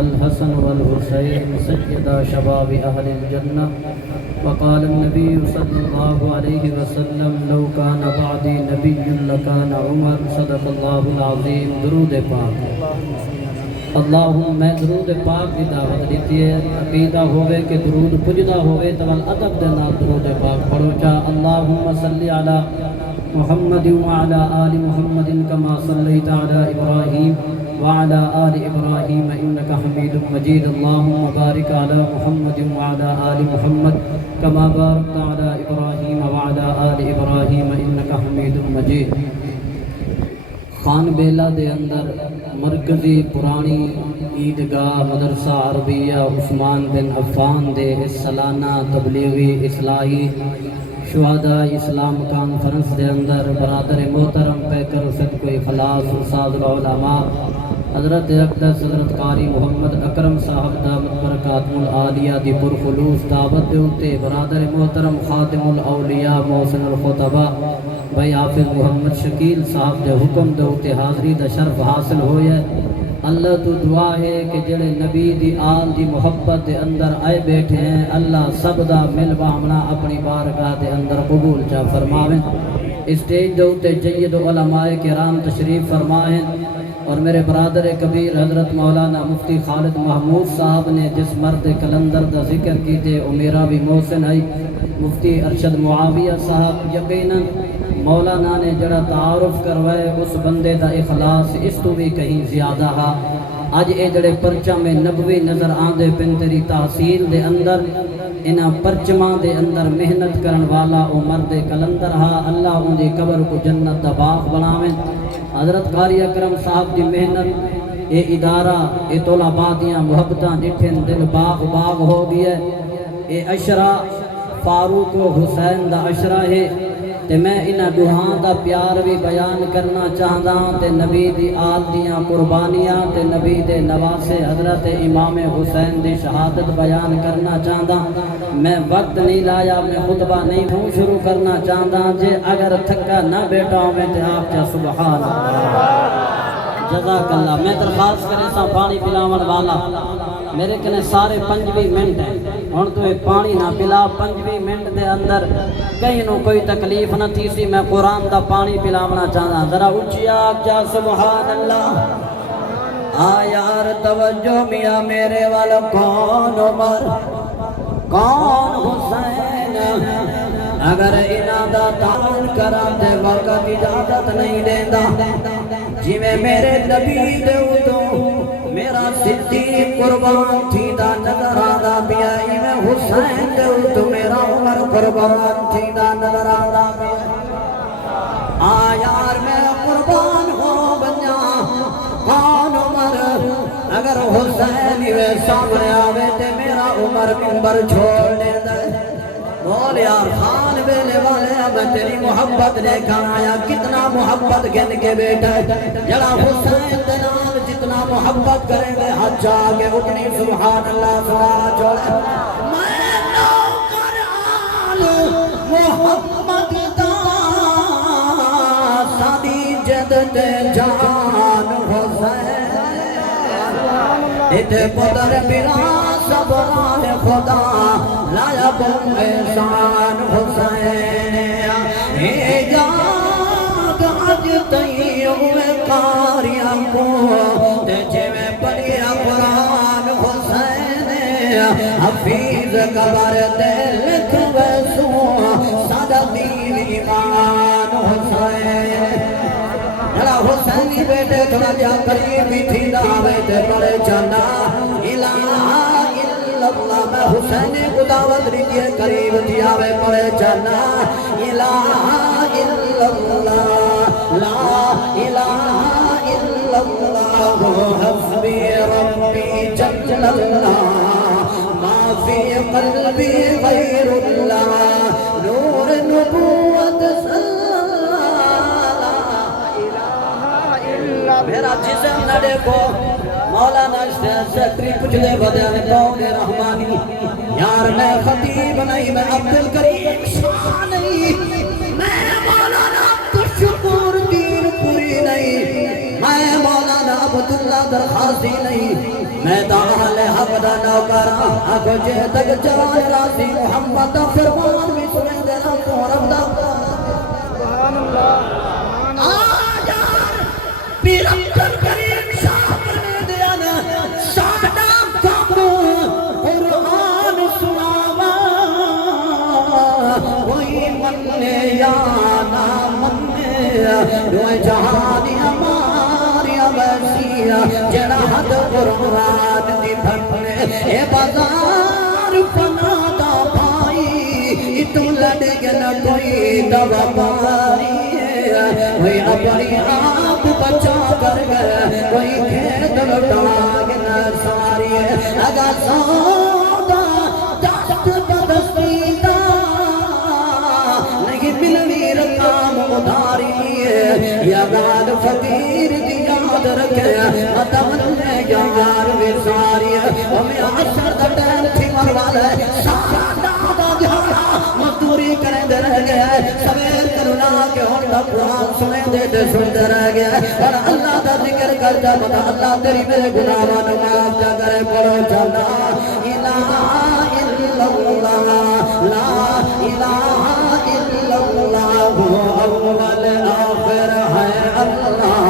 الحسن والحسين سيدا شباب أهل الجنة. وقال النبي صلى الله عليه وسلم لو كان بعدي نبي لكان عمر. صدق الله العظيم. درود پاک. اللہم میں درود پاک کی دعوت دیتی ہے. عقیدہ ہوئے کہ درود پجدہ ہوئے تو ادب دے نال درود پاک پڑھو. چا اللہم صلی علی محمد وعلى آل محمد كما صليت على إبراهيم وعلى آل إبراهيم إنك حميد مجيد. اللهم بارك على محمد وعلى آل محمد كما باركت على إبراهيم وعلى آل إبراهيم إنك حميد مجيد. خان بیلا دے اندر مرکزی پرانی عیدگاہ مدرسہ عربیہ عثمان بن عفان دے سالانہ تبلیغی اصلاحی شہداء اسلام کانفرنس دے اندر برادر محترم پیکر صدق و اخلاص استاد العلماء حضرت اقدس حضرت قاری محمد اکرم صاحب دامت برکاتہ العالیہ دی پرخلوص دعوت دے اتے برادر محترم خاتم الاولیاء محسن الخطبہ بھائی حافظ محمد شکیل صاحب دے حکم دے اتے حاضری دا شرف حاصل ہویا ہے. اللہ تو دعا ہے کہ جڑے نبی دی آل دی محبت دے اندر آئے بیٹھے ہیں اللہ سب دا مل بامنا اپنی بارگاہ دے اندر قبول چا فرماویں. اسٹیج دے اتے جید علماء کرام تشریف فرمائیں اور میرے برادر کبیر حضرت مولانا مفتی خالد محمود صاحب نے جس مرد کلندر دا ذکر کیتے او میرا بھی محسن ہے مفتی ارشد معاویہ صاحب. یقیناً مولانا نے جڑا تعارف کروائے اس بندے دا اخلاص اس تو بھی کہیں زیادہ ہا. آج اے جڑے پرچہ میں نبوی نظر آندے پن تیری تحصیل دے اندر انہاں پرچماں دے اندر محنت کرن والا او مرد کلندر ہا. اللہ ان دی قبر کو جنت دا باغ بناویں. حضرت قاری اکرم صاحب دی محنت اے ادارہ اے طلباء دیاں محبتاں ڈٹھن دل باغ باغ ہو گیا ہے. اے عشرہ فاروق و حسین دا عشرہ ہے تے میں انہاں دوہاں دا پیار بھی بیان کرنا چاہدا تے نبی دی آل دیاں قربانیاں تے نبی دے نواسے حضرت امام حسین دی شہادت بیان کرنا چاہدا. میں وقت نہیں لایا میں خطبہ نہیں ہوں شروع کرنا چاہدا. جے اگر تھکا نہ بیٹا ہوں میں تے آپ چا سبحان جزاک اللہ. میں درخواست کریں سا پانی پلاون والا میرے کنے سارے 5 منٹ ہیں ہن تو پانی نہ پلا 5 منٹ دے اندر کہیں نو کوئی تکلیف نہ تھی سی. میں قرآن دا پانی پلاونا چاہنا ذرا اچھیا کیا سبحان اللہ. یار توجہ میاں میرے والا کون عمر کون حسین اگر انہاں دا تعاون کرا تے وقت اجازت نہیں دیندا. جی میں میرے نبی دے اتوں میرا صدیق قربان تھی دا نظر آدھا بیا میں حسین دے اتوں میرا عمر قربان تھی دا نظر آدھا بیا. یار میں قربان ہو بنیا کون عمر اگر حسین وے سامنے آوے تے میرا عمر منبر چھوڑ دے دے. بول یار خان بیلے والے میں تیری محبت دیکھا آیا کتنا محبت گن کے بیٹا جڑا حسین دے نام جتنا محبت کریں گے حج آگے اتنی سبحان اللہ سبحان چھوڑے. میں نوکر آل محمد دا سادی جدت جان حسین اتھے پدر بلا سبران خدا لایا بم احسان حسین. ایجاد آج تئی ہوئے قاریاں کو تجھے میں پڑھیا قرآن حسین حفیظ قبر دے لکھ ویسو سادہ دین ایمان حسین. جڑا حسینی بیٹے تھوڑا جا قریب بھی تھی دعوے تے پڑے چانا الہ اللہ میں حسینی کو دعوت لیجئے قریب تھی آوے پڑے چانا الہ اللہ لا الہ الا اللہ حسبی ربی جل اللہ ما فی قلبی غیر اللہ نور نبوت صلی اللہ. میرا جسم نہ دیکھو مولانا سیکٹری کچھ دے بدیان قول رحمانی یار میں خطیب نہیں میں عبدالکریم شاہ نہیں میں مولانا عبدالشکور دین پوری نہیں میں مولانا عبداللہ درخواستی نہیں میں دا اہل حق دا نوکر آگو جے تک جان راضی محمد دا فرمان بھی سنے دینا تو رب دا سبحان اللہ آجار پیر عبدال کریم شاہ بنے دیانا سادہ کامو قرآن سناوا کوئی مننے یا نا مننے دوئے جہانی ہماری ویسیہ جڑا حد قرآن دی بھنے اے بازار فنا دا بھائی تو لڑے گنا کوئی دوا پاری وہی اپنی آپ بچا کر گئے کوئی کھیت لٹا گنا ساری اگا سودا دست بدستیدہ نہیں ملنی رقام ادھاری یا گاد فقیر دی یاد رکھے متمنے یار ویساری ہمیں عصر دا ٹیم تھی مروالا ہے سارا دادا دھیارا مزدوری کریں دے رہ گیا ہے سویر کرونا کے ہوتا قرآن سنے دے دے سن دے رہ گیا ہے اور اللہ دا ذکر کر جا بتا اللہ تیری میرے گناہاں نماز جا کرے پڑھو چلا الہ الا اللہ لا الہ الا اللہ اول آخر ہے اللہ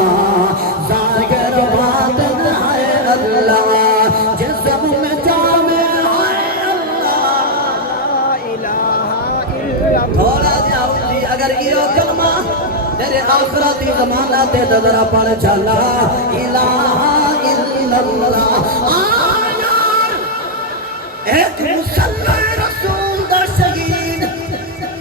ظاہر باطن ہے اللہ جسم میں جامع ہے اللہ تھوڑا جا اٹھی اگر یہ کلمہ تیرے آخراتی زمانہ تے ذرا پڑھ چلا الہ الا اللہ ایک مسلح رسول دا شہید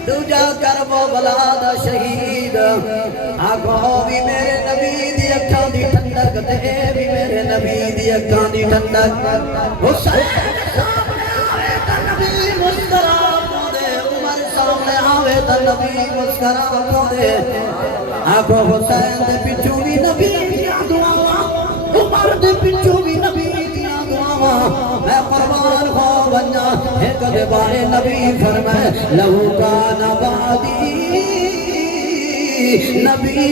دوجا کربو بلا دا شہید آگو بھی میرے نبی دی اکھاں دی ٹھنڈک تے بھی میرے نبی دی اکھاں دی ٹھنڈک حسین سامنے آوے تا نبی مسکرا دے عمر سامنے آوے تا نبی مسکرا دے آگو حسین دے پچھو بھی نبی دیا دعا عمر دے پچھو بھی نبی میں قربان ہو بننا ایک دے بارے نبی فرمائے لہو کان بعدی نبی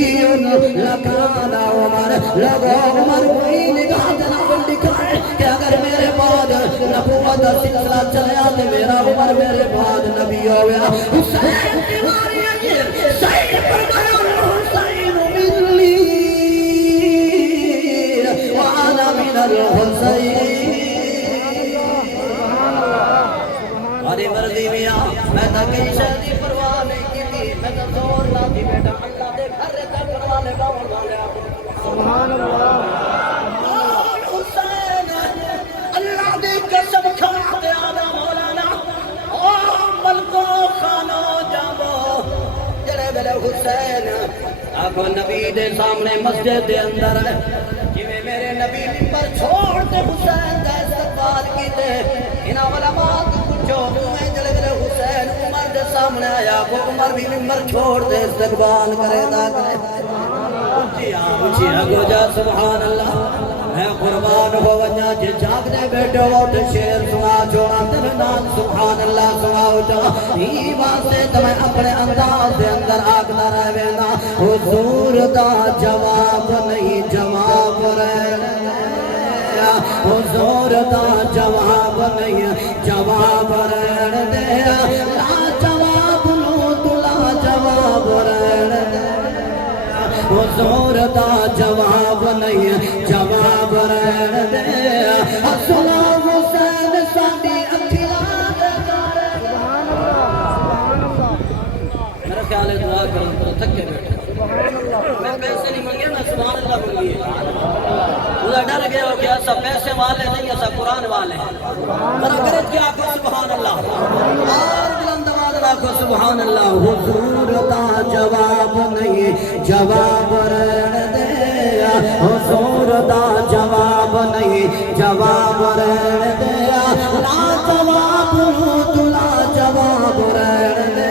لکانا عمر لگو عمر کوئی نگاہ جناب دکھائے کہ اگر میرے بعد نبوت سلسلہ چلیا تو میرا عمر میرے بعد نبی ہو گیا حسین دیواری اجیر سید فرمایا حسین ملی وانا من الحسین ہماری مرضی میں میں تا کئی شہدی پرواہ نہیں کی تھی میں تا زور نہ تھی بیٹا اللہ دے گھر رہتا پرواہ لگا والے سبحان اللہ حسین اللہ دے قسم کھاتے آدھا مولانا او ملکو خانو جامو جرے بلے حسین آنکھو نبی دے سامنے مسجد دے اندر ہے جویں میرے نبی ممبر چھوڑ دے حسین دے استقبال کی دے انہا علماء جو میں جلے بلے حسین عمر دے سامنے آیا کو عمر بھی ممبر چھوڑ دے استقبال کرے دا کرے اچھی آگو جا سبحان اللہ میں قربان ہو ونیا جی جاگ دے بیٹھے ہو تو شیر سنا چھوڑا تر نان سبحان اللہ سناؤ جا ہی واسطے تو میں اپنے انداز دے اندر آگنا رہ وینا حضور دا جواب نہیں جواب رہ حضور دا جواب نہیں جواب رہن دے لا جواب لو تو لا جواب رہن دے حضور دا جواب نہیں جواب رہن دے سنا حسین ساڈی اکھیاں دے سبحان اللہ میرا خیال ہے دعا کرو تو تھکے بیٹھے میں پیسے نہیں منگے میں سبحان اللہ منگی خدا ڈر گیا ہو کہ ایسا پیسے والے نہیں ایسا قرآن والے ذرا گرج کے آکھو سبحان اللہ اور بلند آواز آکھو سبحان اللہ حضور دا جواب نہیں جواب رہن دے حضور دا جواب نہیں جواب رہن دے لا جواب تو لا جواب رہن دے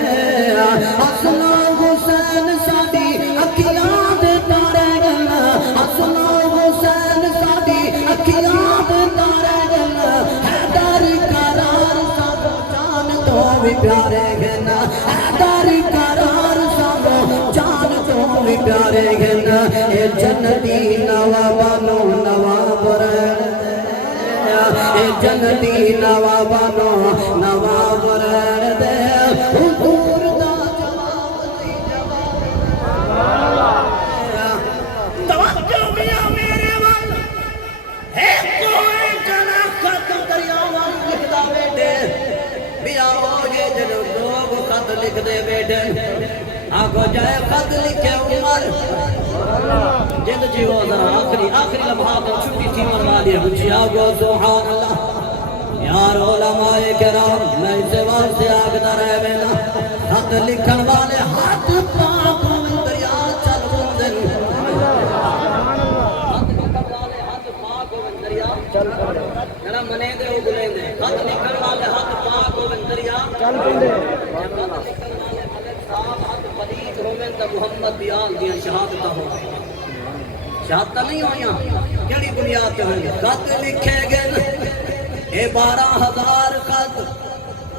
حسن حسین ساڈی اکھیاں دے تارے گل حسن حسین ساڈی اکھیاں دے تارے گل حیدر قرار سب جان تو بھی پیارے گنا حیدر قرار سب جان تو بھی پیارے گنا اے جنتی نوا بانو نوا اے جنتی نوابانو نواب رہن دے حضور دا جواب نہیں جواب توجہ میاں میرے وال ایک کوئی جنا خط دریاوان لکھدا بیٹے بیا ہو یہ جنو لوگ خط لکھ دے بیٹے آگو جائے خط لکھے عمر جد جی وہ ذرا آخری لمحات چھٹی تھی مروا لیا مجھے آگو سبحان اللہ یار علماء کرام میں اسے واسے آگدہ رہے بینا خط لکھن والے ہاتھ پاک من دریا چل بندن خط لکھن والے ہاتھ پاک من دریا چل بندن جنہا منے دے ہو گلیں دے خط لکھن والے ہاتھ پاک من دریا چل بندن خط لکھن والے ملک صاحب ہاتھ پلید رومن تا محمد بیال دیا شہادتہ ہو شہادتہ نہیں ہویاں کیڑی بنیاد تے ہوں گے خط لکھے گئے اے 12,000 خط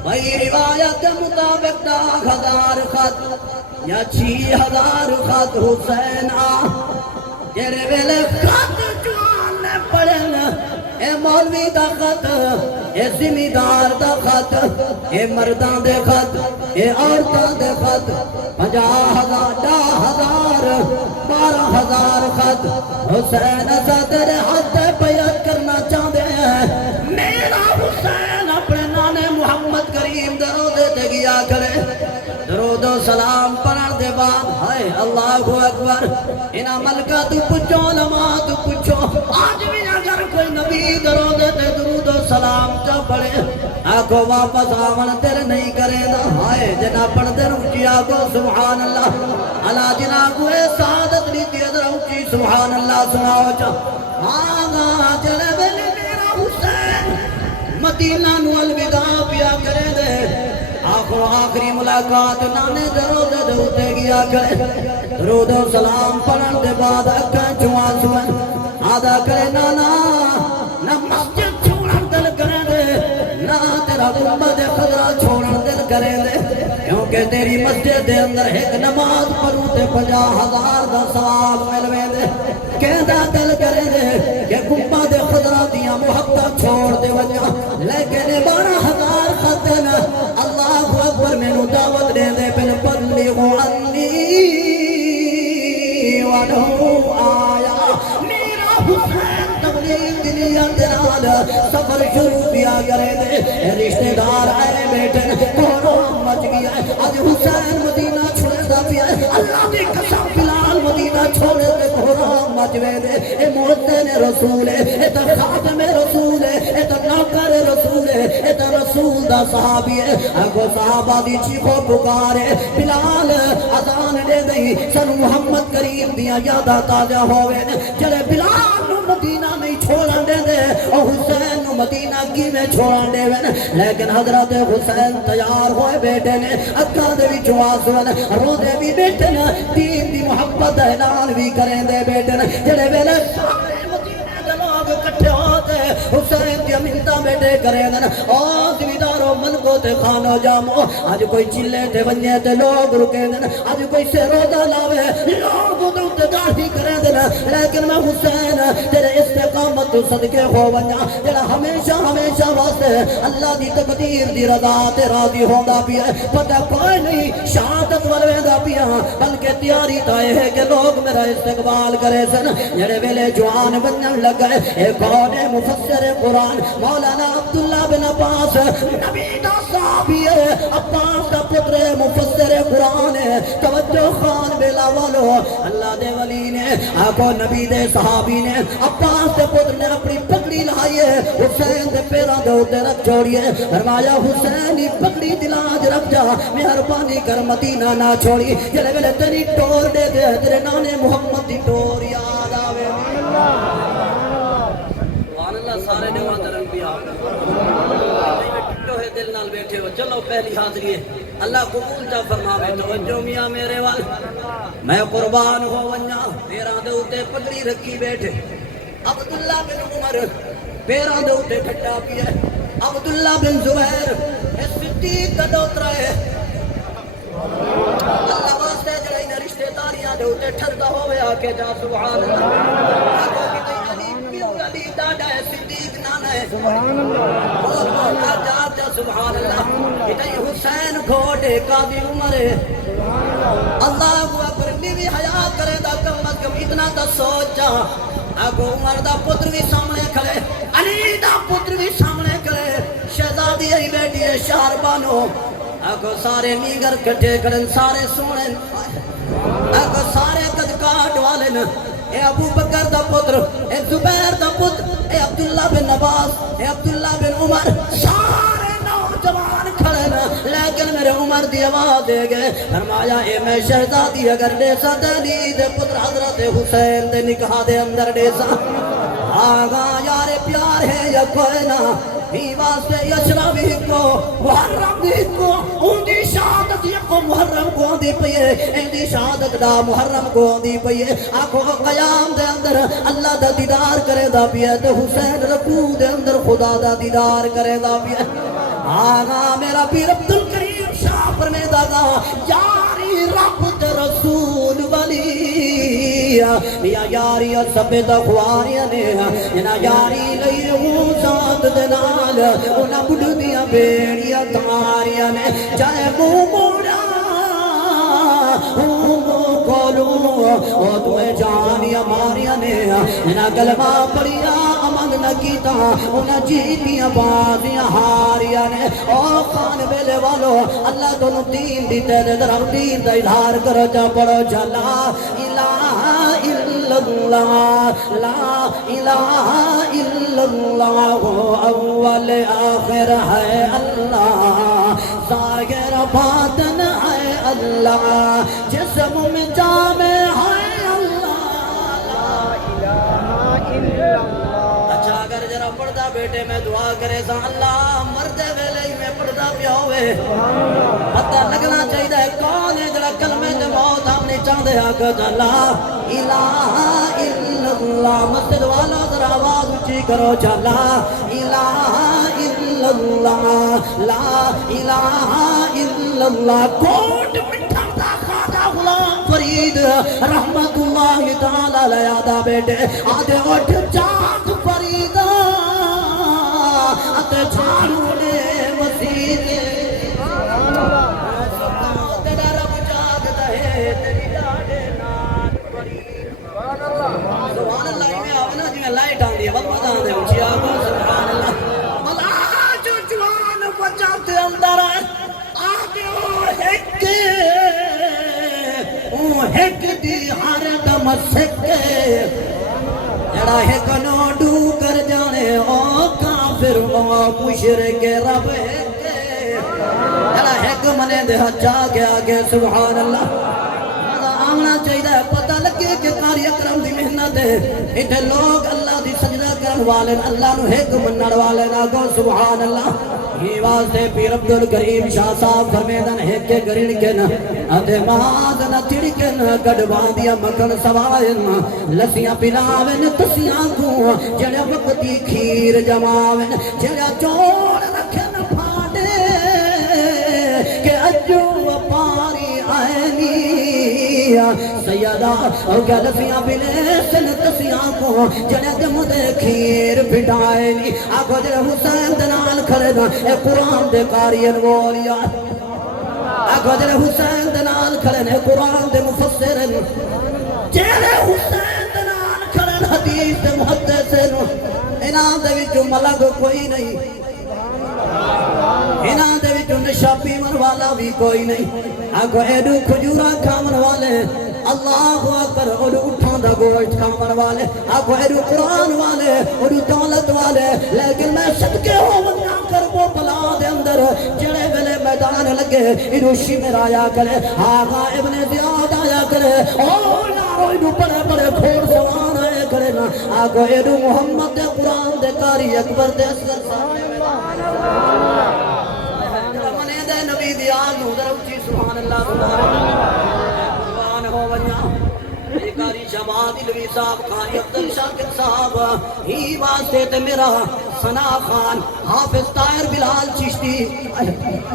بھائی روایت مطابق 10,000 خط یا 6,000 خط حسین جڑے ویلے خط جوان نے پڑھن اے مولوی دا خط اے زمیندار دا خط اے مردان دے خط اے عورتاں دے خط 50,000 10,000 12,000 خط حسین اسا تیرے ہاتھ بیعت کرنا چاہتے ہیں میرا حسین اپنے نانے محمد کریم دروزے تے گیا کرے درود و سلام پڑھن دے بعد ہائے اللہ اکبر انہاں ملکہ تو پچھو علماء تو پچھو آج بھی اگر کوئی نبی دروزے تے درود و سلام چا پڑھے آکو واپس آون تیرے نہیں کرے نا ہائے جنا پڑھ دے روچی آکو سبحان اللہ اللہ جنا کو اے سعادت لیتی ادھر روچی سبحان اللہ سناؤ چا آگا جلے بلے میرا حسین مدینہ نو الوداع پیا کرے دے آخری ملاقات نانے درود دوتے گیا کرے درود و سلام پڑھن دے بعد اکھاں چوان سوان آدھا کرے نانا نہ مسجد چھوڑن دل کرے دے نہ تیرا گنبد خضرا چھوڑن دل کرے دے کیونکہ تیری مسجد دے اندر ایک نماز پڑھوں تے 50,000 دا ثواب ملوے دے کہدا دل کرے دے کہ گنبد خضرا دیا محبت چھوڑ دے وجہ لیکن 12,000 خط نا اللہ اکبر میں نو دعوت دے دے پھر بلغو عنی ولو آیا میرا حسین تبلیغ دنیا دنال سفر شروع کیا کرے دے رشتہ دار آئے بیٹھن کورم مچ گیا ہے آج حسین مدینہ چھوڑے دا پیا ہے اللہ دی قسم بلال مدینہ چھوڑے دے کورم مچ گئے دے اے محسن رسول ہے اے تا خاتم رسول ہے اے تا نوکر رسول ہے اے تا رسول دا صحابی ہے اگو صحابہ دی چیخو پکارے بلال اذان دے دئی سن محمد کریم دیا یادہ تازہ ہوئے چلے بلال نو مدینہ نہیں چھوڑا دے دے اور حسین نو مدینہ کی میں چھوڑا دے وین لیکن حضرت حسین تیار ہوئے بیٹے نے اکھا دے بھی چواز وین رو دے بھی بیٹے نے دین دی محبت اعلان بھی کریں دے بیٹے نے جڑے ویلے سارے مدینہ دے لوگ کٹھے ہوتے حسین دی امنتہ بیٹے کریں دے آج ویدارو ملکو تے خانو جامو آج کوئی چلے تے ونجے تے لوگ رکیں دے آج کوئی سے روزہ لاوے لوگ دوتے داڑھی کریں دے لیکن میں حسین تیرے استقامت تو صدقے ہو ونجا جڑا ہمیشہ ہمیشہ واسطے اللہ دی تقدیر دی رضا تے راضی ہوندا پیا پتہ کوئی نہیں شہادت والوے دا پیا بلکہ تیاری تائے ہے کہ لوگ میرا استقبال کرے سن جڑے ویلے جوان بنن لگ گئے ایک اور مفسر قرآن مولانا عبداللہ بن عباس نبی دا صحابی ہے عباس دا پتر مفسر قرآن ہے توجہ خان بلا والو اللہ دے ولی نے آکو نبی دے صحابی نے عباس دے پتر نے اپنی پگڑی لائی ہے حسین دے پیران دے ہوتے رکھ چھوڑی ہے فرمایا حسینی پگڑی دلاج رکھ جا مہربانی کر مدینہ نہ چھوڑی جلے ویلے تیری ٹور دے دے تیرے نانے محمد دی ٹور یاد آوے سبحان اللہ سارے نواز انبیاء ٹھٹو ہے دل نال بیٹھے ہو چلو پہلی حاضری ہے اللہ قبول تا فرماوے توجہ میاں میرے وال میں قربان ہو ونجا پیران دے اوتے پگڑی رکھی بیٹھے عبداللہ بن عمر پیران دے اوتے کھٹا پیا عبداللہ بن زبیر صدیق دا دوترا ہے اللہ واسطے جڑے نے رشتے داریاں دے اوتے ٹھردا ہوے آ کے جا سبحان اللہ علی ڈاڈا ہے صدیق نانا سبحان اللہ بول بول آجات جا سبحان اللہ اتنی حسین گھوڑے قاضی عمر اللہ اکبر بھی حیا کرے دا کم از کم اتنا دا سوچا اگو عمر دا پتر بھی سامنے کھڑے علی دا پتر بھی سامنے کھڑے شہزادی ای بیٹی ہے شہر بانو اگو سارے نیگر کٹھے کرن سارے سونے اگو سارے قدکاٹ والن اے ابو بکر دا پتر اے زبیر دا پتر اے عبداللہ بن عباس اے عبداللہ بن عمر سارے نوجوان کھڑے نا لیکن میرے عمر دی آواز دے گئے فرمایا اے میں شہزادی اگر دے سا علی دے پتر حضرت حسین دے نکاح دے اندر دے سا آگا یار پیار ہے یا کوئی نا ہی واسطے یشرا بھی کو محرم بھی کو ان دی شہادت کو محرم کو دی پئیے ان دی شہادت دا محرم کو دی پئیے آنکھوں قیام دے اندر اللہ دا دیدار کرے دا پئیے تو حسین رکوع دے اندر خدا دا دیدار کرے دا پئیے آگا میرا پیر عبدالکریم شاہ فرمے دا گا یاری رب تے رسول ولی یا یاری سب دا خواریا نے جنا یاری لئی ہوں ذات دے نال انہاں بڑھ دیا بیڑیا تماریا نے جائے مو موڑا کولو او تمہیں جانیا ماریا نے جنا کلمہ پڑیا امن نہ کیتا انہاں جیتیاں بازیاں ہاریا نے او خان بیلے والو اللہ دونوں دین دی تیرے درم دین دا اظہار کرو جا پڑھو جا لا الہ الا اللہ لا الہ الا اللہ اول آخر ہے اللہ ظاہر باطن ہے اللہ جسم میں جامع ہے اللہ لا الہ الا اللہ اچھا اگر ذرا پڑھتا بیٹے میں دعا کرے سا اللہ مردے ویلے ہی میں پڑھتا پیا ہوئے پتہ لگنا چاہیے ہے کون ہے جڑا کلمے دے موت ہم نہیں چاہتے آگا لا الہ الا اللہ مسجد والا ذرا آواز اونچی کرو جا لا الہ الا اللہ لا الہ الا اللہ کوٹ مٹھا دا خواجہ غلام فرید رحمت اللہ تعالی علیہ دا بیٹے آدھے اٹھ جاگ فریدا اتے جھاڑو نے مسجد تیرا رب جاگتا ہے تیری لاڈے نال فرید سبحان اللہ میں آونا جی میں لائٹ آن دی وقت آن دے اچھی آگو سبحان اللہ ملا جو جوان بچاتے اندر آگے او ہیک دی ہر دم سکے جڑا ہیک نو ڈو کر جانے او کافر او مشرک رب ہیکے جڑا ہیک منے دے جا کے آگے سبحان اللہ آمنا چاہیے پتہ لگے کہ قاری اکرم دی محنت ہے اتھے لوگ اللہ دی سجدہ کرن والے اللہ نو ایک منڑ والے نہ گو سبحان اللہ یہ واسطے پیر عبدالکریم شاہ صاحب فرمیدن ایک کے گرین کے نا ادھے ماد نہ تڑکن گڑوان دیا مکن سوائن لسیاں پلاوین تسیاں کو جڑے وقتی کھیر جماوین جڑے چوڑ رکھن پھاڑے کہ اجو پاری آئینی سیدہ اور کیا لفیاں بلے سن تسیاں کو جڑے دم دے کھیر پھٹائے نی آگو جڑے حسین دنال کھڑے نا اے قرآن دے قارین وولیا آگو جڑے حسین دنال کھڑے نا قرآن دے مفسرن جڑے حسین دنال کھڑے نا حدیث دے محدثن انہاں دے وچوں ملک کوئی نہیں انہاں دے وچوں نشہ پیون والا بھی کوئی نہیں آگو ایڈو کھجورا کھامن والے اللہ اکبر اڈو اٹھان دا گوشت کھامن والے آگو ایڈو قرآن والے اڈو دولت والے لیکن میں صدقے ہو منیا کر وہ بلا دے اندر جڑے ویلے میدان لگے ایڈو شمر آیا کرے آگا ابن زیاد آیا کرے او یارو ایڈو بڑے بڑے کھوڑ سوان آئے کرے نا آگو ایڈو محمد دے قرآن دے کاری اکبر دے اصغر سامنے منے دے نبی دی آگ نوزر اچھی سبحان اللہ سبحان ہو ونیا کاری شباد علوی صاحب کاری عبدال شاکر صاحب ہی واسطے تے میرا ثنا خان حافظ طاہر بلال چشتی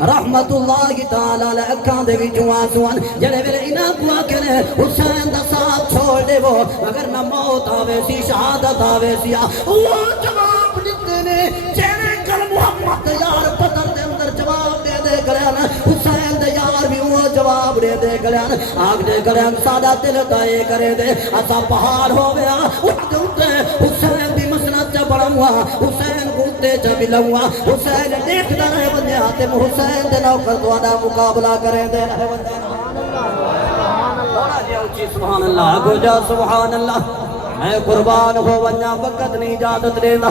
رحمت اللہ تعالی علیہ اکھاں دے وچوں آنسوان جڑے ویلے انہاں کو آکھنے حسین دا ساتھ چھوڑ دے وہ اگر نہ موت آوے سی شہادت آوے سی وہ جواب دیتے نے دے گلیاں آگ دے گلیاں سادہ دل دائے کرے دے اسا پہاڑ ہو گیا اٹھ دے حسین دی مسنت چا بڑا ہوا حسین گھومتے چا ملا ہوا حسین دیکھ دا رہے بندے آتے حسین دے نوکر دوادہ مقابلہ کرے دے رہے بندے سبحان اللہ گو جا سبحان اللہ میں قربان ہو ونیا وقت نہیں اجازت دینا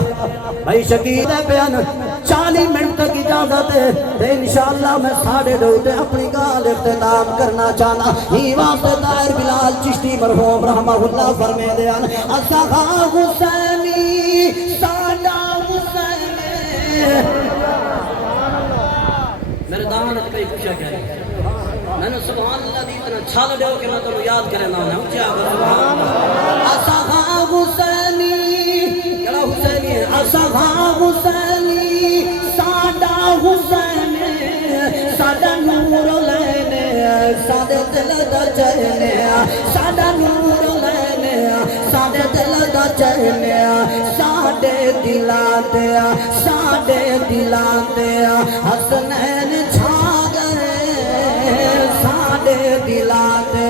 بھائی شکیل ہے بیان 40 منٹ تک اجازت ہے تے انشاءاللہ میں 2:30 اپنی گال اختتام کرنا چاہنا ہی واسطے طاہر بلال چشتی مرحوم رحمہ اللہ فرمے دیان اسخا حسینی ساڈا حسینی میرے دامنت کئی خوشا کہہ رہے میں نے سبحان اللہ دی اتنا چھال دیو کہ میں تو یاد کرے نہ ہونا اچھا سبحان اللہ اسخا حسینی کڑا حسینی ہے اسخا حسینی ساڈا حسینی ساڈا نور لینے ساڈے دل دا چہنے ساڈا نور لینے ساڈے دل دا چہنے ساڈے دلاں تے حسنین چھا ساڈے دلاں تے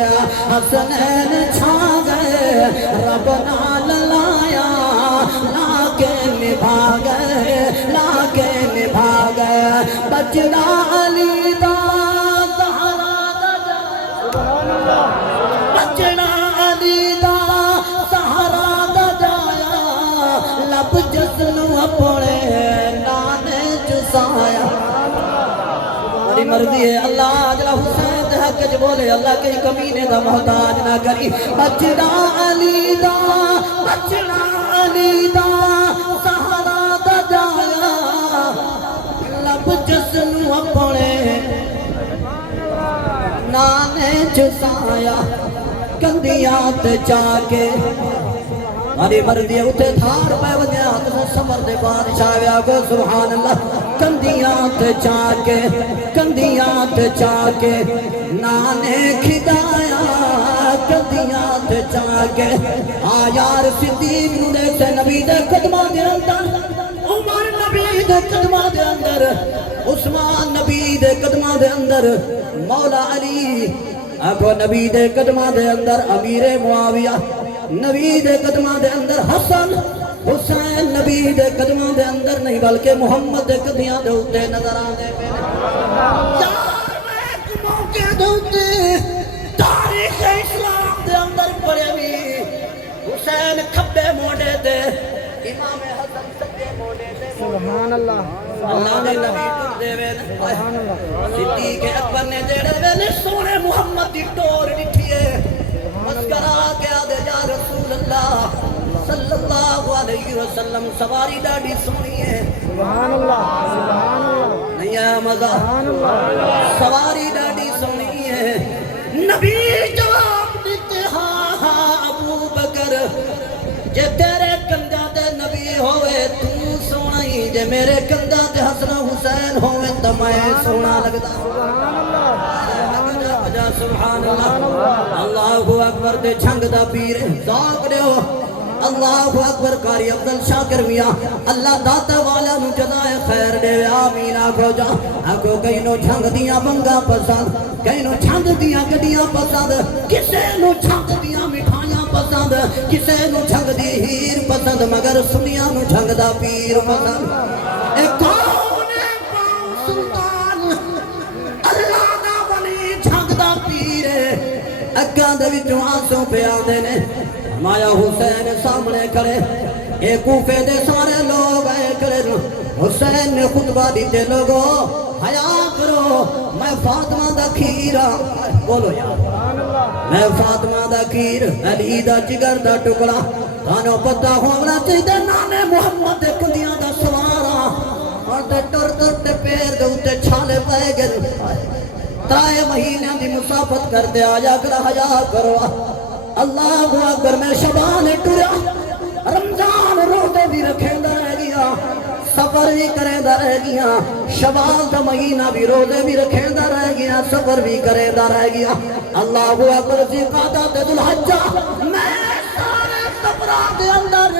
حسنین چھا گئے رب نال لایا لا کے نبھا گئے بچڑا علی دا سہارا دا بچڑا علی دا سہارا دا جایا لب جسنو اپنے نانے چسایا میری مرضی ہے اللہ جلا حسین دے حق جو بولے اللہ کے کمینے دا محتاج نہ کری بچڑا علی دا سہارا دا جایا لب جسنو اپنے نانے چسایا کندیاں تے جا کے میری مرضی ہے اتھے دھار پہ ونیا تو سمر دے بادشاہ ویا گو سبحان اللہ کندیاں تے چا کے نانے کھدایا کندیاں تے چا کے آیار صدیق نو دے سے نبی دے قدمہ دے اندر عمر نبی دے قدمہ دے اندر عثمان نبی دے قدمہ دے اندر مولا علی اگو نبی دے قدمہ دے اندر امیر معاویہ نبی دے قدمہ دے اندر حسن حسین نبی دے قدمہ دے اندر نہیں بلکہ محمد دے قدیاں دے ہوتے نظر آنے پہ چار میں ایک موقع دے ہوتے تاریخ اسلام دے اندر پڑے بھی حسین کھبے موڑے دے امام حسن سبے موڑے دے سبحان اللہ اللہ نے نبی تک دے وے صدیق اکبر نے جیڑے ویلے سونے محمد دی ٹور ڈٹھیے مسکرا کیا دے یا رسول اللہ صلی اللہ علیہ وسلم سواری ڈاڑی سونی ہے سبحان اللہ نہیں ہے مزہ سواری ڈاڑی سونی ہے نبی جواب دیتے ہاں ابو بکر جے تیرے کندھا تے نبی ہوئے تو سونا ہی جے میرے کندھا تے حسن حسین ہوئے تو میں سونا لگتا سبحان اللہ اللہ اکبر دے چھنگ دا پیر ذوق دیو اللہ اکبر قاری افضل شاکر میاں اللہ داتا والا نو جزائے خیر دے آمین آکھو جا آکھو کئی نو چھنگ دیاں بنگا پسند کئی نو چھنگ دیاں گڈیاں پسند کسے نو چھنگ دیاں مٹھائیاں پسند کسے نو چھنگ دی ہیر پسند مگر سنیاں نو چھنگ دا پیر پسند اے کون ہے پاؤں سلطان اللہ دا ولی چھنگ دا پیر اگاں دے وچوں آنسوں پہ آندے نے مایا حسین سامنے کھڑے اے کوفے دے سارے لوگ آئے کھڑے حسین نے خطبہ دیتے لوگوں حیا کرو میں فاطمہ دا کھیرا بولو یار میں فاطمہ دا کھیر علی دا جگر دا ٹکڑا تانو پتہ ہونا چاہیے نانے محمد دے کندیاں دا سوارا اور تے ٹر تے پیر دے اوتے چھالے پے گئے 3 مہینے دی مسافت کرتے آیا کر حیا کرو اللہ اکبر میں شبان ٹریا رمضان روزے بھی رکھیں دا رہ گیا سفر بھی کریں دا رہ گیا شبان دا مہینہ بھی روزے بھی رکھیں دا رہ گیا سفر بھی کریں دا رہ گیا اللہ اکبر سی قادہ تے دلحجہ میں سارے سفرات دے اندر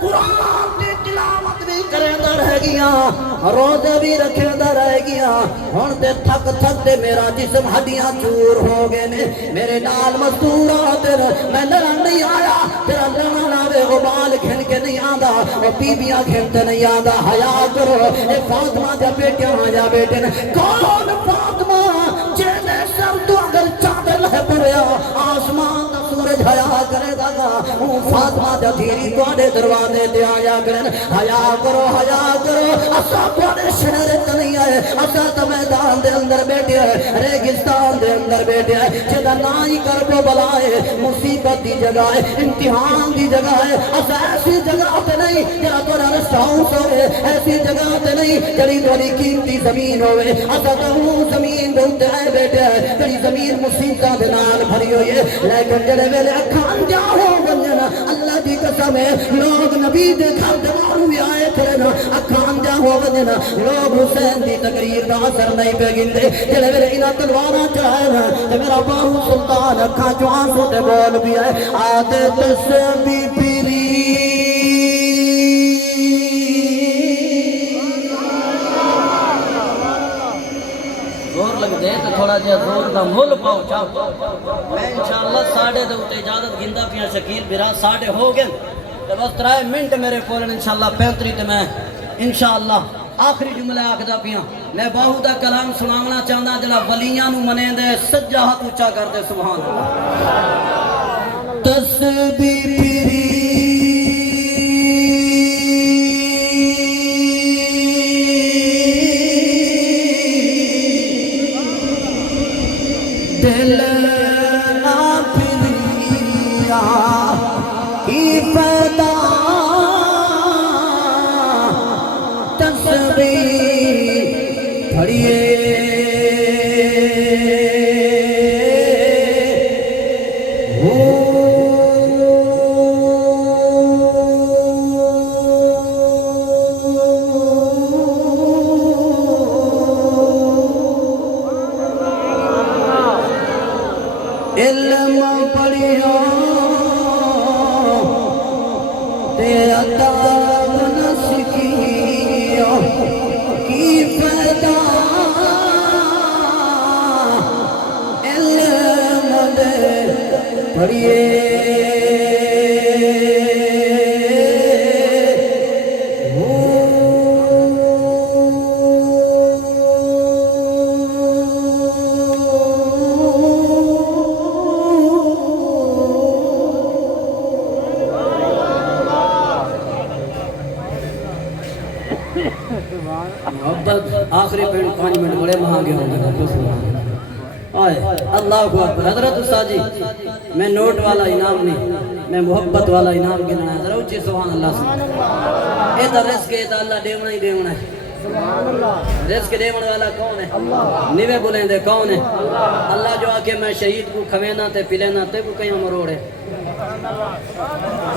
قرآن دی تلاوت بھی کریندا رہ گیا روزے بھی رکھیندا رہ گیا ہن تے تھک تھک تے میرا جسم ہڈیاں چور ہو گئے نے میرے نال مزدورات میں لڑن نہیں آیا تیرا لڑنا لاوے غبال کھن کے نہیں آندا او بیبیاں کھنتے نہیں آندا حیا کرو اے فاطمہ دے بیٹیاں یا بیٹے نے کون فاطمہ جینے سر تو اگر چادر لے پڑیا آسمان دا سورج حیا کرے گا فاطمہ دا دھیری توڑے دروازے دے آیا کرن حیا کرو اسا توڑے شہر تے نہیں آئے اسا تا میدان دے اندر بیٹھے ہیں ریگستان دے اندر بیٹھے ہیں جدا نہ ہی کرب و بلائے مصیبت دی جگہ ہے امتحان دی جگہ ہے اسا ایسی جگہ تے نہیں جڑا تھوڑا رسٹ ہاؤس ہوئے ایسی جگہ تے نہیں جڑی تھوڑی قیمتی زمین ہوئے اسا تو زمین دے اوتے آئے بیٹھے ہیں جڑی زمین مصیبتاں دے نال بھری ہوئی ہے لیکن جڑے ویلے اکھاں اندھیا ہو گئیاں اللہ دی قسم ہے لوگ نبی دے گھر دے باہر بھی آئے تھے نا اکھاں اندھیا ہو گئیاں لوگ حسین دی تقریر دا اثر نہیں پہ گندے جڑے ویلے انہاں تلواراں چاہے نا تے میرا باہو سلطان اکھاں چوں آنسو تے بول بھی آئے آدھے تسبی پیری زور لگ دے تو تھوڑا جہا زور دا مول پاؤ چاہو میں انشاءاللہ ساڑھے دے اٹھے اجازت گندہ پیاں شکیل برا ساڑھے ہو گئے تو بس 3 منٹ میرے کولن انشاءاللہ 35 تے میں انشاءاللہ آخری جملہ آکھدا پیاں میں باہو دا کلام سناونا چاہندا جڑا ولیاں نو منے دے سجا ہاتھ اونچا کر دے سبحان اللہ تسبیح پیری دل نہ پھریا کی فدا تسبیح پڑھیے علم پڑھیا تے ادب نہ سکھیا کی فائدہ علم دے پڑھیے محبت آخری 5 منٹ بڑے مہنگے ہوں گے آئے اللہ اکبر حضرت استاد جی میں نوٹ والا انعام نہیں میں محبت والا انعام گننا ہے ذرا اچھی سبحان اللہ سبحان اے تا رزق ہے تا اللہ دیونا ہی دیونا ہے رزق دیون والا کون ہے نیوے بولیں دے کون ہے اللہ جو آکے میں شہید کو کھوینا تے پلینا تے کو کہیں مروڑے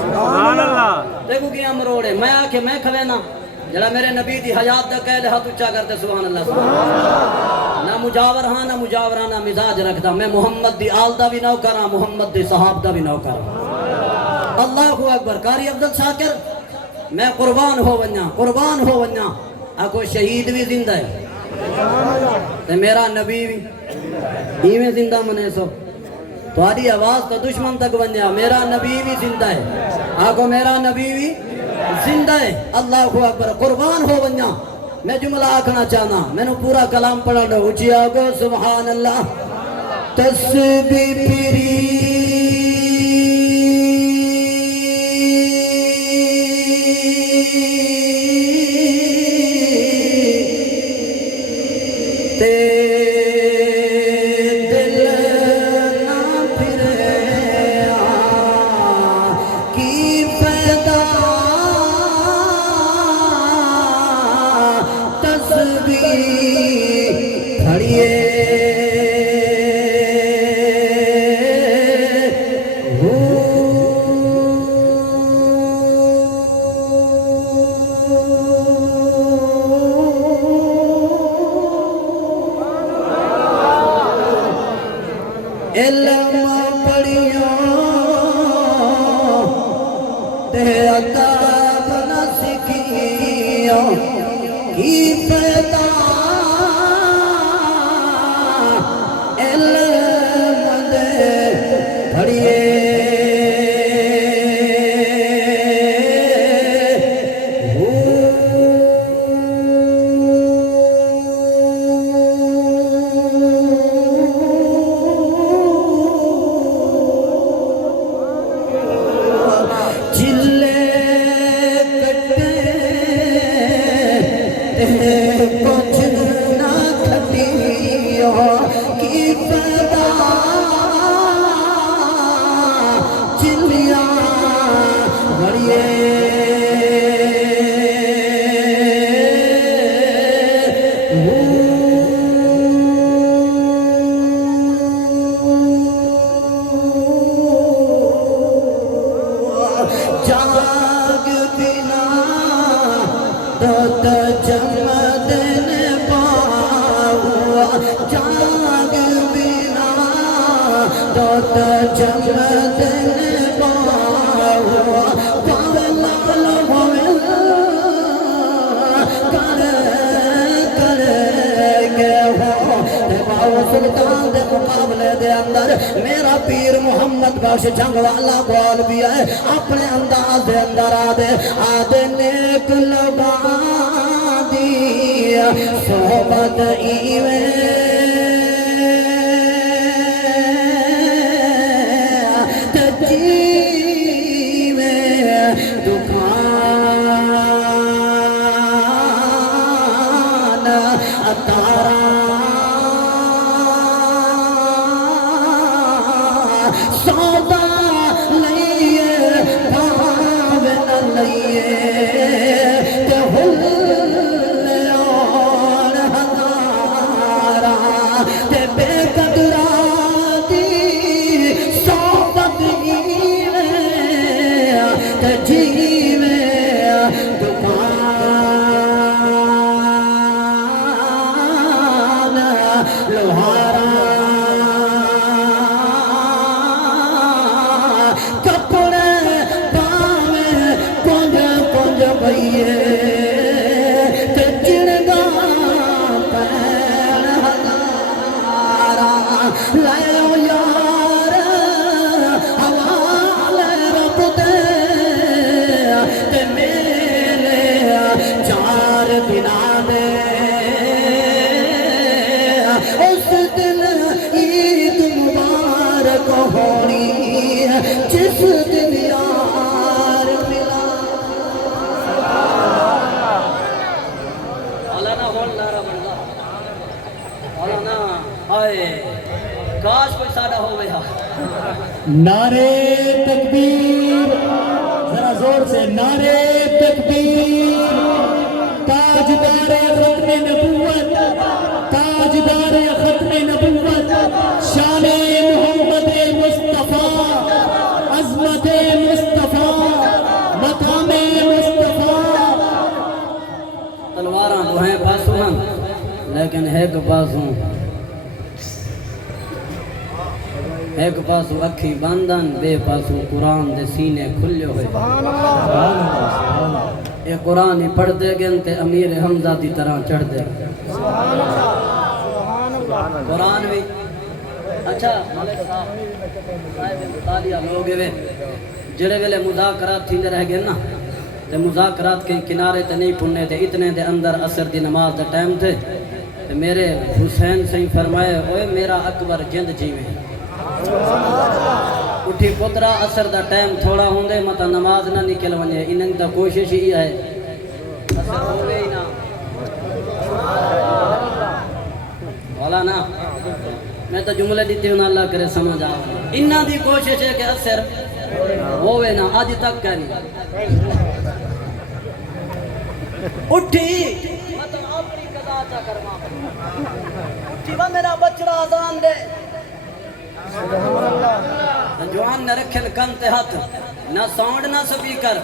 سبحان اللہ تے کو کہیں مروڑے میں آکے میں کھوینا جڑا میرے نبی دی حیات دا کہہ لے ہاتھ اچھا کرتے سبحان اللہ نہ مجاور ہاں نہ مجاورانہ مزاج رکھتا میں محمد دی آل دا بھی نو کرا محمد دی صحاب دا بھی نو کرا اللہ اکبر قاری عبد الشاکر میں قربان ہو ونیا آکو شہید بھی زندہ ہے تے میرا نبی بھی ایویں زندہ منے سو تھوڑی آواز تو دشمن تک ونیا میرا نبی بھی زندہ ہے آکو میرا نبی بھی زندہ ہے اللہ اکبر قربان ہو ونیا میں جملہ آکھنا چاہنا میں نے پورا کلام پڑھا دو اچھی آگو سبحان اللہ تسبیح پیری فائدہ علم دے گھڑیے کچھ نہ کھٹیو کی فدا چلیاں گھڑیے جاگ بنا تو جم دن پاؤ جاگ بنا تو جم دن پاؤ پاول ہوئے کر گئے ہو باؤ سلطان دے مقابلے دے اندر میرا پیر محمد بخش جنگ والا بول بھی ہے اپنے انداز دے اندر آدھے نیک لگا دی صحبت ایویں تجیویں دکان اتارا سودا لئیے بھاو نہ لئیے تے ہل اور ہزارا تے بے قدرا دی صحبت ایویں تے جیویں دکان لوہارا لائیو یار حوالے رب دے تے میرے چار بنا دے اس دن عید مبارک ہونی جس دن یار ملا مولانا بول نعرہ بندہ مولانا آئے کاش کوئی سادہ ہو گیا نعرے تکبیر ذرا زور سے نعرے تکبیر تاجدار ختم نبوت تاجدار ختم نبوت شان محمد مصطفیٰ عظمت مصطفیٰ مقام مصطفیٰ تلواراں تو ہیں پاسوں ہم لیکن ایک پاسوں ایک پاسو اکھی باندن بے پاسو قرآن دے سینے کھلے ہوئے یہ قرآن ہی پڑھ دے گن تے امیر حمزہ دی طرح چڑھ دے قرآن بھی اچھا مالک صاحب مطالعہ لوگ وے جڑے ویلے مذاکرات تھی رہ گئے نا تے مذاکرات کے کنارے تے نہیں پڑھنے تے اتنے دے اندر عصر دی نماز دا ٹائم تھے تے میرے حسین سے فرمائے اوے میرا اکبر جند جیویں اٹھی پترا اثر دا ٹائم تھوڑا ہوندے مطا نماز نہ نکل ونجے انہاں دا کوشش ہی ہے اثر ہوگے ہی نا والا نا میں تو جملے دیتی ہوں اللہ کرے سمجھ آؤ انہاں دی کوشش ہے کہ اثر ہوئے نا آج تک کرنی اٹھی مطلب اپنی قضا چا کرما اٹھی وہ میرا بچڑا آزان دے جوان نے رکھن کن تے ہاتھ نہ ساؤنڈ نہ سپیکر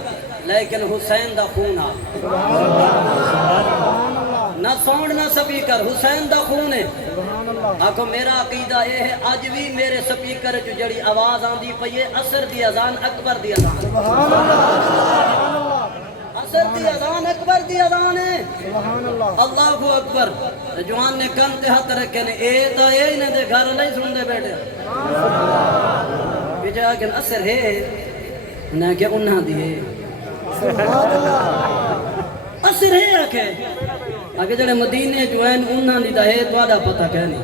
لیکن حسین دا خون آ نہ ساؤنڈ نہ سپیکر حسین دا خون ہے آکھو میرا عقیدہ یہ ہے آج بھی میرے سپیکر جو جڑی آواز آن دی پئیے اثر دی اذان اکبر دی اذان اثر دی اذان اکبر دی اذان ہے اللہ اکبر جوان نے کن تے ہاتھ رکھے نے اے تا اے نے دے گھر نہیں سن دے بیٹھے بجا کہ اثر ہے نہ کہ انہاں دی ہے اثر ہے آکھے آگے جڑے مدینے جو ہیں انہاں دی دا ہے تواڈا پتہ کہنی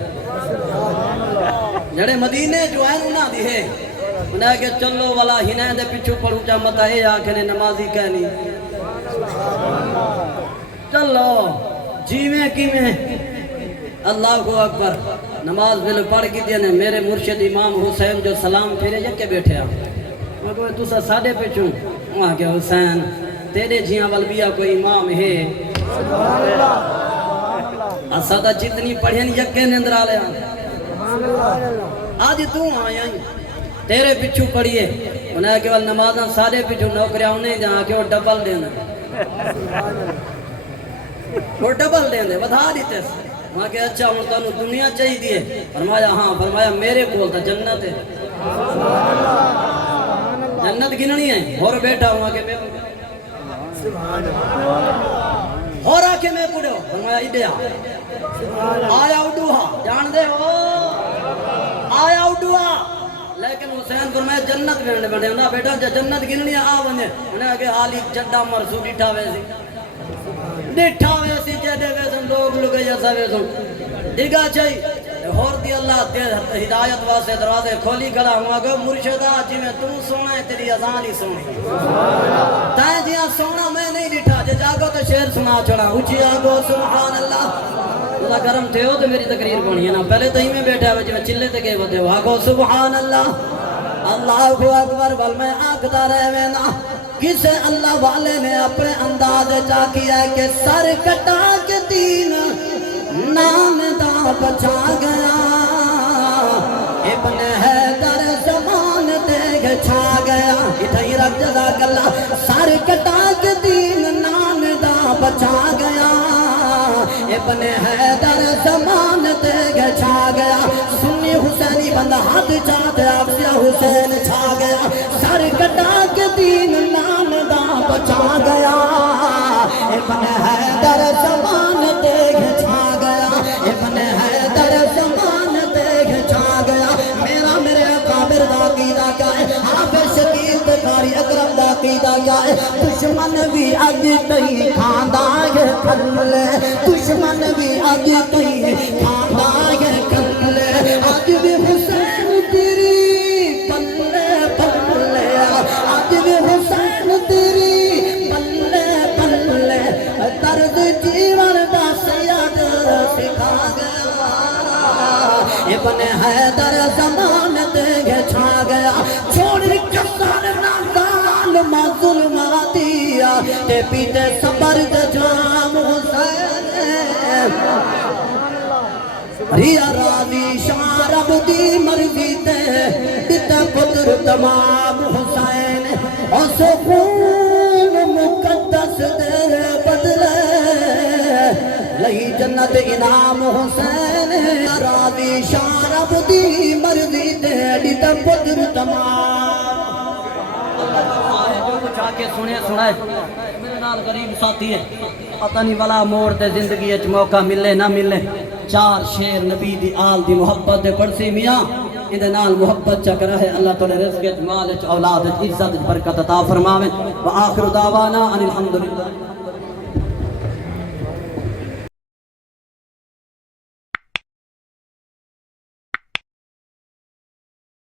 جڑے مدینے جو ہیں انہاں دی ہے انہیں کہ چلو والا ہنیں دے پچھو پڑھو چا متا ہے آکھے نے نمازی کہنی چلو جیویں کیویں اللہ کو اکبر نماز بل پڑھ کی دینے میرے مرشد امام حسین جو سلام پھیرے جکے بیٹھے آ میں کہو تُسا ساڑے پچھوں وہاں کہ حسین تیرے جیاں والبیا کوئی امام ہے اسادہ جتنی پڑھیں یکے نندر آ لیا آج تو آیا ہی تیرے پچھو پڑھئے انہیں کہ نمازاں سارے پچھو نوکریاں انہیں جہاں کہ وہ ڈبل دینے وہ ڈبل دینے بدھا دیتے وہاں کہ اچھا ہوں تانوں دنیا چاہی دیئے فرمایا ہاں فرمایا میرے کول تا جنت ہے جنت گننی ہے اور بیٹھا ہوں کہ میں اور آکے میں پڑھو فرمایا ایڈیا آیا اڈوہا جان دے ہو آیا اڈوہا لیکن حسین فرمایا جنت میں بیٹھے نا بیٹا جنت گننی آ بنے انہیں آگے حالی جڈا مرسو ڈیٹھا ویسی جیدے ویسن لوگ لگے جیسا ویسن دیگا چاہی اور دی اللہ ہدایت واسے دروازے کھولی کھڑا ہوا گو مرشدہ جی میں تم سونا ہے تیری اذان ہی سونی تائیں جیاں سونا میں نہیں ڈٹھا جے جاگو تو شعر سنا چھڑا اچھی آگو سبحان اللہ اللہ کرم تھے ہو تو میری تقریر پڑھنی ہے نا پہلے تو ہی میں بیٹھا ہوئے جی میں چلے تے گئے ہوتے ہو آگو سبحان اللہ اللہ اکبر بل میں آکھتا رہے میں نا کسے اللہ والے نے اپنے انداز چاہ کیا ہے کہ سر کٹا کے دین نام دا بچا گیا ابن حیدر زمان دیکھ چھا گیا اتھائی رکھ جزاک اللہ سر کٹا کے دین نام دا بچا گیا ابن حیدر زمان دیکھ چھا گیا سنی حسینی بندہ ہاتھ چاہتے افضل حسین چھا گیا سر کٹا کے دین نام دا بچا گیا ابن حیدر زمان دیکھ چھا گیا ابن حیدر زمان دیکھ چھا گیا میرے قابر دا قیدہ کیا ہے حافظ شکیل بخاری اکرم دا قیدہ کیا ہے دشمن بھی اگ تئی کھاندہ ہے کھلے دشمن بھی اگ تئی کھاندہ ہے کھلے آج بھی حسین تیری پلے پلے آج بھی حسین تیری پلے پلے درد جیون دا سید سکھا گیا ابن حیدر زمان دیکھ چھا گیا چھوڑ کسان ناکال ما ظلم دیا تے پیتے صبر جام حسین ریا راضی شارب دی مرضی تے دیتا پتر تمام حسین اور سکون مقدس دے بدلے لئی جنت انعام حسین راضی شارب دی مرضی تے دیتا پتر تمام جو کچھ آکے سنائے میرے نال غریب ساتھی ہے پتہ نہیں والا موڑ تے زندگی اچ موقع ملے نہ ملے چار شیر نبی دی آل دی محبت دے پڑسی میاں اندے نال محبت چکر ہے اللہ تعالی رزق مال اولاد عزت برکت عطا فرماوے وآخر دعوانا ان الحمدللہ